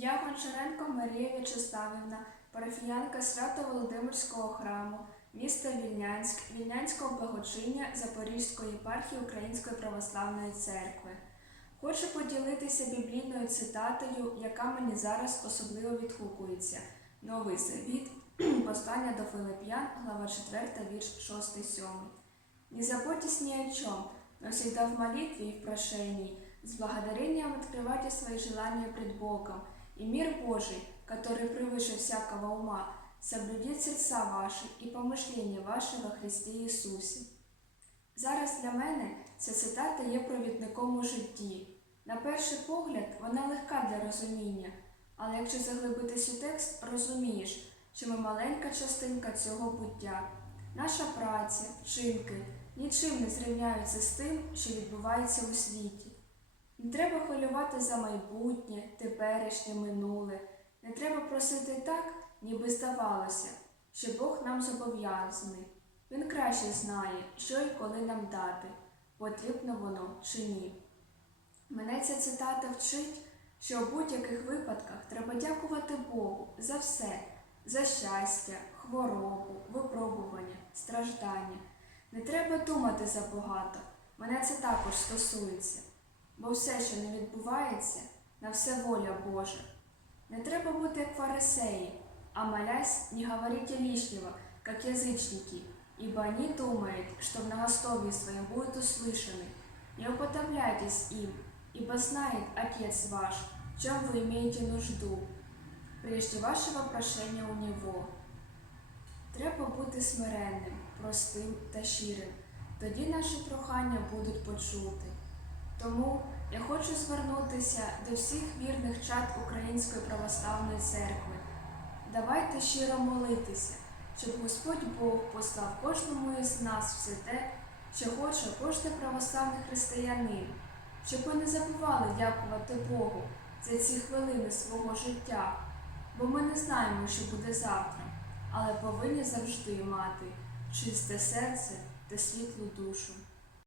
Я Гончаренко Марія В'ячеславівна, парафіянка Свято-Володимирського храму, міста Вільнянськ, Вільнянського благочиння Запорізької єпархії Української православної церкви. Хочу поділитися біблійною цитатою, яка мені зараз особливо відгукується. Новий Завіт, послання до Филип'ян, глава 4, вірш 6-7. Не заботьтесь ни о чем, но всегда в молитве и в прошении, с благодарением открывайте свои желания пред Богом, и мир Божий, который превыше всякого ума, соблюдет сердца ваши и помышления ваши во Христі Ісусі. Зараз для мене ця цитата є провідником у житті. На перший погляд, вона легка для розуміння, але якщо заглибитись у текст, розумієш, що ми маленька частинка цього буття. Наша праця, вчинки нічим не зрівняються з тим, що відбувається у світі. Не треба хвилювати за майбутнє, теперішнє, минуле. Не треба просити так, ніби здавалося, що Бог нам зобов'язаний. Він краще знає, що і коли нам дати, потрібно воно чи ні. Мене ця цитата вчить, що у будь-яких випадках треба дякувати Богу за все, за щастя, хворобу, випробування, страждання. Не треба думати забагато. Мене це також стосується Бо все, що не відбувається, на все воля Божа. Не треба бути як фарисеї, а молясь, не говорите лишнего, как язычники, ибо они думают, что в многословии своем будут услышаны. Не уподобляйтесь им, ибо знает Отец ваш, в чем вы имеете нужду, прежде вашего прошения у Него. Треба бути смиренним, простим та щирим. Тоді наші прохання будуть почути. Тому я хочу звернутися до всіх вірних чад Української православної церкви. Давайте щиро молитися, щоб Господь Бог послав кожному із нас все те, що хоче кожен православний християнин, щоб ми не забували дякувати Богу за ці хвилини свого життя, бо ми не знаємо, що буде завтра, але повинні завжди мати чисте серце та світлу душу.